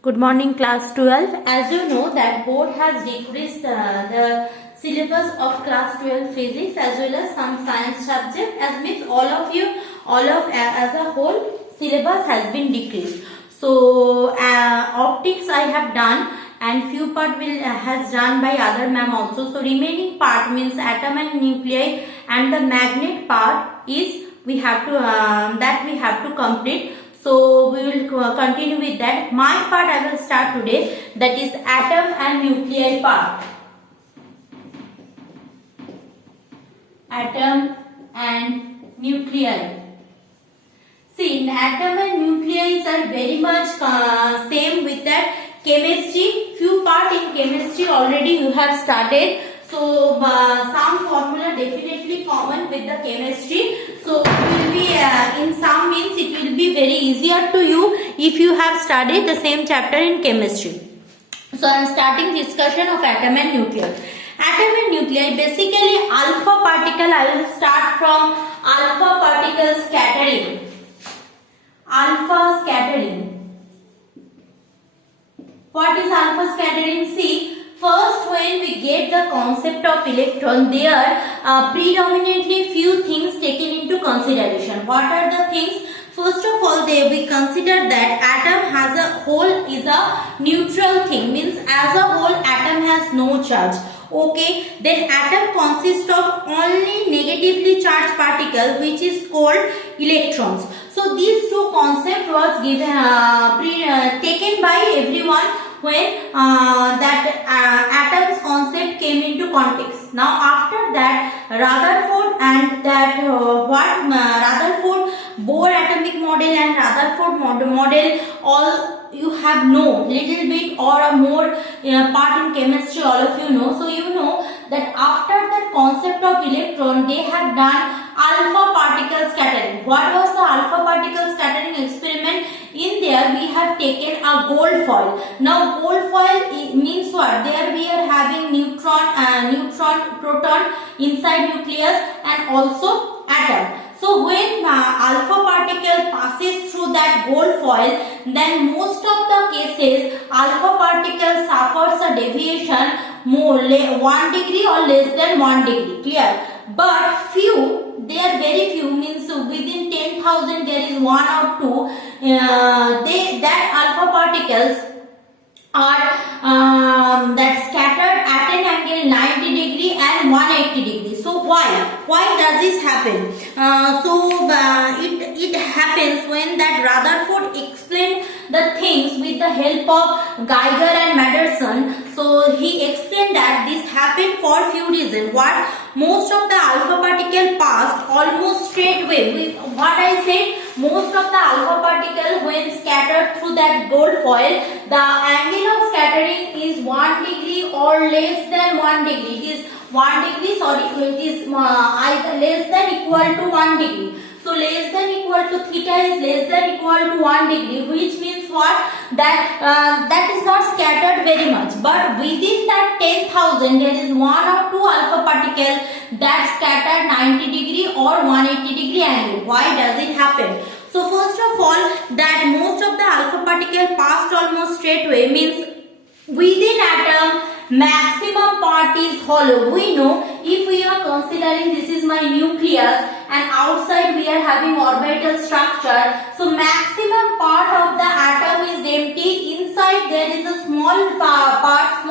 Good morning, class 12. As you know that board has decreased the syllabus of class 12 physics as well as some science subject, as means as a whole syllabus has been decreased. So optics I have done and few part has done by other ma'am also. So remaining part means atom and nuclei, and the magnet part is we have to complete. So we will continue with that. My part I will start today, that is atom and nuclei part. Atom and nuclei. See, atom and nuclei are very much same with that chemistry. Few part in chemistry already you have started. So some formula definitely common with the chemistry. So it will be in some means it will be very easier to you if you have studied the same chapter in chemistry. So I am starting discussion of atom and nuclei. Atom and nuclei, basically alpha particle. I will start from alpha particle scattering. Alpha scattering. What is alpha scattering? See. First, when we get the concept of electron, there are predominantly few things taken into consideration. What are the things? First of all, we consider that atom as a whole is a neutral thing, means as a whole atom has no charge. Okay, then atom consists of only negatively charged particle, which is called electrons. So these two concepts was given taken by everyone when that atoms concept came into context. Now after that, Rutherford and that Rutherford Bohr atomic model and Rutherford model, all you have know little bit or more part in chemistry, all of you know. So you know that after the concept of electron, they have done alpha particle scattering. What was the alpha particle scattering experiment? In there we have taken a gold foil. Now gold foil means what? There we are having neutron, proton inside nucleus and also atom. So when alpha particle passes through that gold foil, then most of the cases alpha particle suffers a deviation more 1 degree or less than 1 degree. Clear? But few, they are very few, means within 10,000 there is 1 or 2. That alpha particles are that scattered at an angle 90 degree and 180 degree. So why does this happen? It happens when that Rutherford explained the things with the help of Geiger and Mendelssohn. So he explained that this happened for few reasons. What? Most of the alpha particle passed almost straight away. What I said, most of the alpha particle when scattered through that gold foil, the angle of scattering is 1 degree or less than 1 degree. It is 1 degree, sorry, it is either less than equal to 1 degree. So less than equal to theta is less than equal to 1 degree, which means what? That is not scattered very much. But within that 10,000 there is 1 or 2 alpha particle that scattered 90 degree or 180 degree angle. Why does it happen? So first of all, that most of the alpha particle passed almost straight away, means within atom maximum part is hollow. We know if we are considering this is my nucleus and outside we are having orbital structure, so maximum part of the atom is empty. Inside there is a small part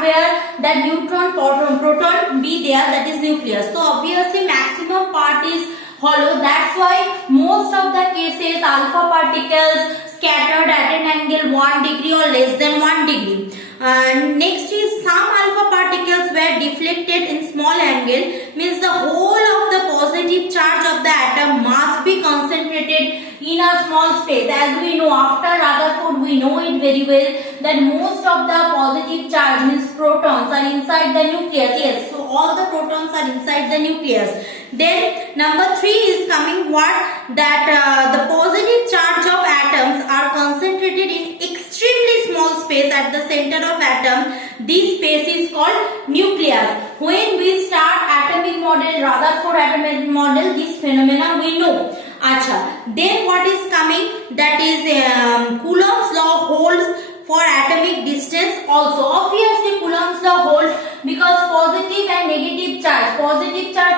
where the neutron, proton be there, that is nucleus. So obviously maximum part is hollow. That's why most of the cases alpha particles scattered at an angle 1 degree or less than 1 degree. Next is some alpha particles were deflected in small angle, means the whole of the positive charge of the atom must be concentrated in a small space. As we know, after Rutherford we know it very well that most of the positive charge, means protons, are inside the nucleus. Yes, so all the protons are inside the nucleus. Then number 3 is coming what? That the positive charge of atoms are concentrated in extremely small space at the center of atom. This space is called nucleus. When we start atomic model, Rutherford atomic model, this phenomena we know. Acha. Then what is coming? That is Coulomb's law holds for atomic distance also. Obviously Coulomb's law holds because positive and negative charge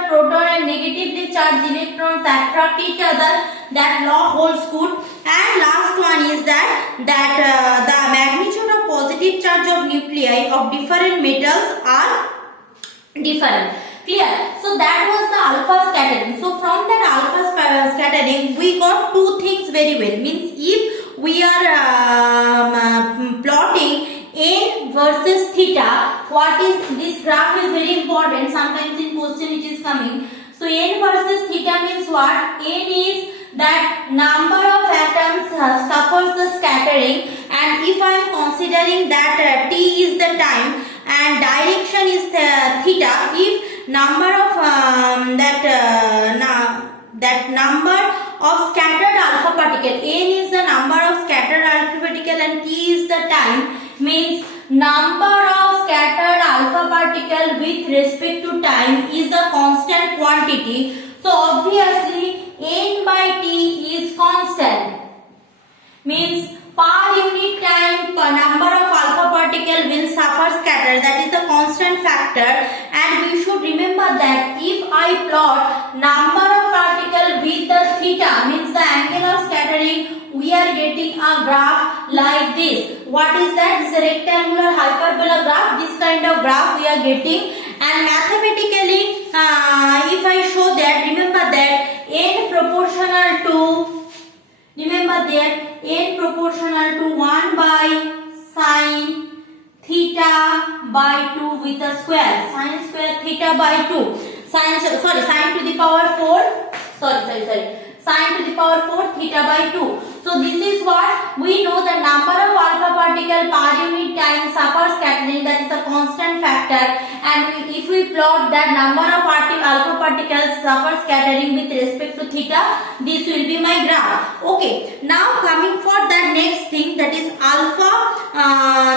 proton and negatively charged electrons attract each other. That law holds good. And last one is that the magnitude of positive charge of nuclei of different metals are different. Clear? So that was the alpha scattering. So from that alpha scattering we got two things very well. Means if we are plotting n versus theta, what is this graph is very important. Sometimes in question it is coming. So n versus theta means what? N is that number of atoms suffers the scattering, and if I am considering that t is the time and direction is theta, if number of that number of scattered alpha particle, n is the number of scattered alpha particle and t is the time, means number of scattered alpha particle with respect to time is a constant quantity. So obviously n by t is constant, means per unit time per number of alpha particle will suffer scatter, that is the constant factor. And we should remember that if I plot number of particle with the theta, means the angle of scattering, we are getting a graph like this. What is that? This is a rectangular hyperbola graph. This kind of graph we are getting. And mathematically if I show that, remember that n proportional to, remember that n proportional to 1 by sine theta by 2 with a square, sine square theta by 2, sine to the power 4, sine to the power 4 theta by 2. So this is what we know, the number of alpha particle per unit time suffers scattering, that is a constant factor. And if we plot that number of alpha particles suffer scattering with respect to theta, this will be my graph. Okay, now coming for that next thing, that is alpha,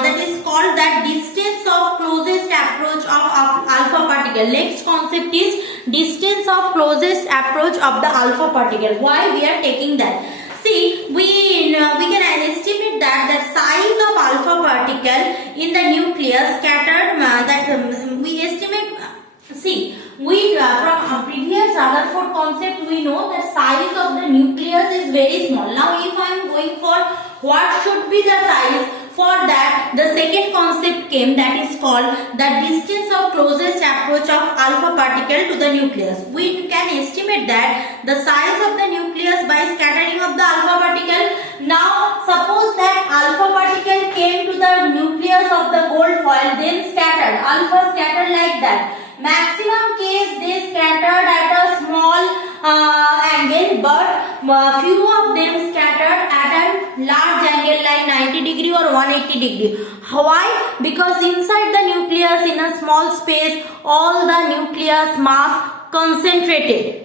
that is called that distance of closest approach of alpha particle. Next concept is distance of closest approach of the alpha particle. Why we are taking that? See, we can estimate that the size of alpha particle in the nucleus scattered, we estimate, see, we from previous Rutherford concept we know that size of the nucleus is very small. Now if I am going for what should be the size, for that the second concept came, that is called the distance of closest approach of alpha particle to the nucleus. We can estimate that the size of the nucleus by scattering of the alpha particle. Now suppose that alpha particle came to the nucleus of the gold foil, then scattered, alpha scattered like that. Maximum case they scattered at a small angle, but few of them scattered at a large angle like 90 degree or 180 degree. Why? Because inside the nucleus, in a small space, all the nucleus mass concentrated.